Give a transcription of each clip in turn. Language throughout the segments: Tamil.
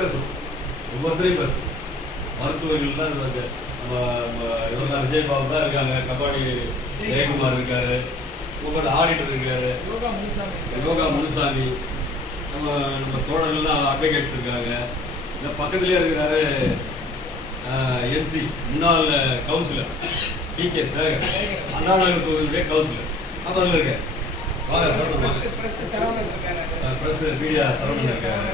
பேசணும் ஒவ்வொருத்தரையும் பேசணும் மருத்துவர்கள் தான் இருக்கு. நம்ம நம்ம இவங்க விஜய் பாபு தான் இருக்காங்க. கபாடி ஜெயக்குமார் இருக்காரு. உங்களோட ஆடிட்டர் இருக்காரு. யோகா முனுசாமி யோகா முனுசாமி. நம்ம நம்ம தோழர்கள்லாம் அட்வொகேட்ஸ் இருக்காங்க. இந்த பக்கத்துலேயே இருக்கிறாரு எம்சி முன்னாள் councillor. P K Sekar. Anna Nagar தொகுதியுடைய councillor. அதில் இருக்க வாங்க சரவணன். இருக்காரு. ப்ரெஸ் மீடியா சரவணன் இருக்காரு.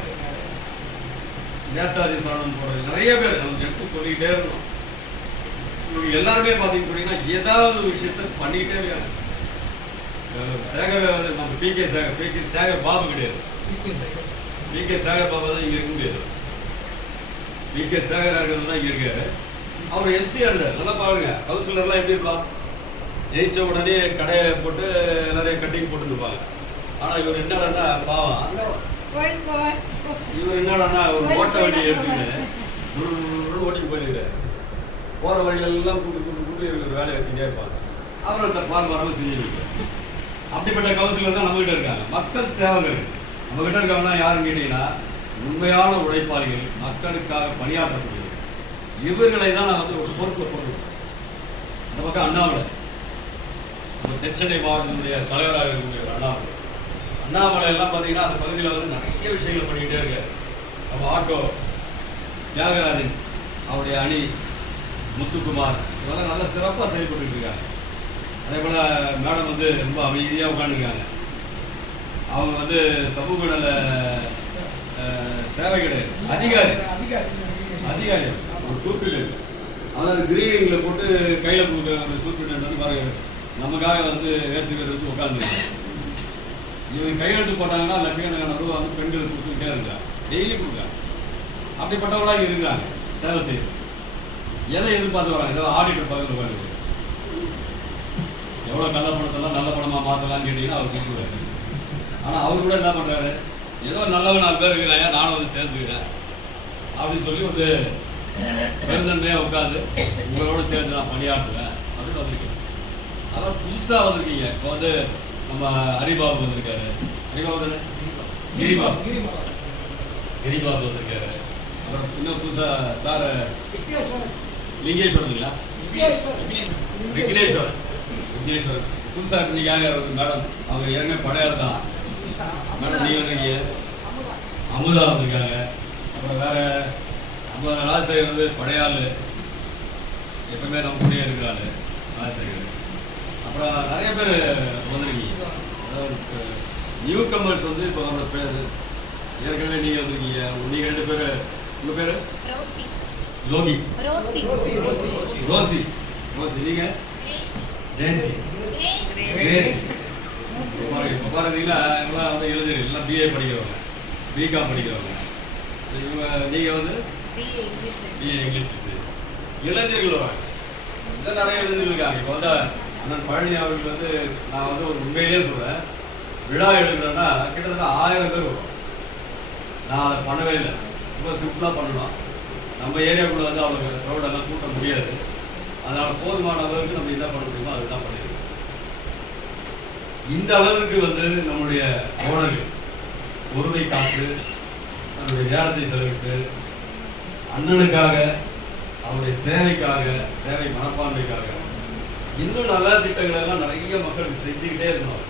நேதாஜி சரவணன் போடுறது நிறைய பேர் நம்ம எடுத்து சொல்லிக்கிட்டே இருக்கணும் இவங்க எல்லாருமே பார்த்தீங்கன்னு சொன்னீங்கன்னா ஏதாவது ஒரு விஷயத்த பண்ணிக்கிட்டே இருக்காங்க. சேகர் நம்ம P K Sekar P K Sekar Babu கிடையாது. P K Sekar. பாபா தான் இங்கே இருக்க முடியாது. பி கே சேகர் இருக்கிறது தான் இங்கே இருக்காரு. அவர் எம்சிஆர் நல்லா பாருங்க. கவுன்சிலர்லாம் எப்படி இருப்பான் ஜெயிச்ச உடனே கடையை போட்டு எல்லாரையும் கட்டிங் போட்டுருப்பாங்க ஆனால் இவர் என்னடான்னா பாவம். போய் இவர் என்னடான்னா ஒரு ஓட்ட வண்டியை எடுத்துக்கிட்டு ஓட்டி ஓட்டிட்டு போயிருக்காரு. போகிற வழியெல்லாம் கூட்டு கூட்டு கூட்டு இவங்க ஒரு வேலையை வச்சுட்டே இருப்பாங்க அப்புறம் பால் வரவு செஞ்சு அப்படிப்பட்ட கவுன்சிலர் தான் நம்மகிட்ட இருக்காங்க. மக்கள் சேவகர். நம்மகிட்ட இருக்கவங்கலாம் யாருன்னு கேட்டீங்கன்னா உண்மையான உழைப்பாளிகள் மக்களுக்காக பணியாற்றக்கூடியவர். இவர்களை தான் நான் வந்து ஒரு பொறுப்பில் போடுவேன் இந்த பக்கம் அண்ணாமலை. நம்ம தென்சென்னை மாவட்டத்தினுடைய தலைவராக இருக்கக்கூடிய அண்ணாமலை. அண்ணாமலை எல்லாம் பார்த்தீங்கன்னா அந்த பகுதியில் வந்து நிறைய விஷயங்கள் பண்ணிக்கிட்டே இருக்காரு. நம்ம ஆட்டோ தியாகராஜன் அவருடைய அணி முத்துக்குமார் இதெல்லாம் நல்லா சிறப்பாக செயல்பட்டு இருக்காங்க. அதே போல் மேடம் வந்து ரொம்ப அமைதியாக உட்காந்துருக்காங்க அவங்க வந்து சமூக நல சேவை கிடையாது அதிகாரி. அதிகாரி. ஒரு சூப்பிட்டு. அதாவது கிரீடிங்கில் போட்டு கையில் கொடுக்குற ஒரு சூப்பிட்டு வந்து பாருங்க. நமக்காக வந்து ஏற்றுக்கிறது வந்து உட்காந்துருக்காங்க இவங்க கையெழுத்து போட்டாங்கன்னா லட்சக்கணக்கான ரூபா வந்து பெண்கள் கொடுத்துக்கிட்டே இருக்காங்க. டெய்லி கொடுக்குறாங்க. அப்படிப்பட்டவங்களாக இருக்கிறாங்க. சேவை செய்யுது எதை எதிர்பார்த்து வராங்க? ஏதோ ஆடிட்டர் பார்க்குற உட்காந்து எவ்வளோ கள்ள பணத்தெல்லாம் நல்ல பணமாக மாற்றலாம்னு கேட்டிங்கன்னா அவர் கொடுக்குறாரு ஆனால் அவர் கூட என்ன பண்ணுறாரு ஏதோ நல்லவங்க நாலு பேர் இருக்கிறாங்க நானும் வந்து சேர்ந்துக்கிறேன். அப்படின்னு சொல்லி வந்து பெருந்தன்மையாக உட்காந்து உங்களோட சேர்ந்து நான் பணியாற்றுவேன் அப்படின்னு வந்திருக்கேன் அதான் புதுசாக வந்திருக்கீங்க. இப்போ வந்து நம்ம ஹரிபாபு வந்திருக்காரு. ஹரிபாபு தானே? கிரிபாபு கிரிபாபு கிரிபாபு வந்திருக்காரு. அப்புறம் இன்னும் புதுசாக சார் லிங்கேஸ்வரனுங்களா? விக்னேஸ்வரன். விக்னேஸ்வரன். புதுசாக இன்னைக்கு யார் யார் மேடம் அவங்க ஏற்கனவே படையார் தான். மேடம் நீங்கள் வந்திருக்கீங்க. அமுதா வந்திருக்காங்க. அப்புறம் வேற நம்ம ராஜசேகர் வந்து படையாள். எப்பவுமே நம்ம கூடயே இருக்கிறாரு ராஜசேகர். அப்புறம் நிறைய பேர் வந்திருக்கீங்க. அதாவது நியூ கமர்ஸ் வந்து இப்போ நம்மளோட பேர் ஏற்கனவே நீங்கள் வந்திருக்கீங்க. நீங்கள் ரெண்டு பேர் உங்கள் பேர்? லோகி ரோசி. ரோசி ரோசி. நீங்கள் ஜெயந்தி. இப்போ பாருங்களா எல்லாம் வந்து எழுதி எல்லாம் பிஏ படிக்கிறவங்க. பிகாம் படிக்கிறவங்க. இவங்க நீங்கள் வந்து? பிஏ இங்கிலீஷ் பிஏ இங்கிலீஷ் இருக்கு இளைஞர்கள் வராங்க இன்னும் நிறைய இருக்காங்க இப்போ வந்து அண்ணன் பழனி அவர்கள் வந்து நான் வந்து ஒரு உண்மையிலேயே சொல்கிறேன் விழா எடுக்கிறேன்னா கிட்டத்தட்ட ஆயிரம் பேர் வரும் நான் அதை பண்ணவே இல்லை. ரொம்ப சிம்பிளாக பண்ணலாம். நம்ம ஏரியாவுக்குள்ள வந்து அவளுக்கு க்ரௌடெல்லாம் கூட்ட முடியாது. அதனால் போதுமான அளவுக்கு நம்ம என்ன பண்ண முடியுமோ அதுதான் பண்ணியிருக்கோம் இந்த அளவுக்கு வந்து நம்முடைய ஓனர்கள் பொறுமை காத்து நம்முடைய நேரத்தை செலவிட்டு அண்ணனுக்காக அவருடைய சேவைக்காக சேவை மனப்பான்மைக்காக இன்னும் நல்ல திட்டங்கள் எல்லாம் நிறைய மக்களுக்கு செஞ்சுக்கிட்டே இருந்தோம்.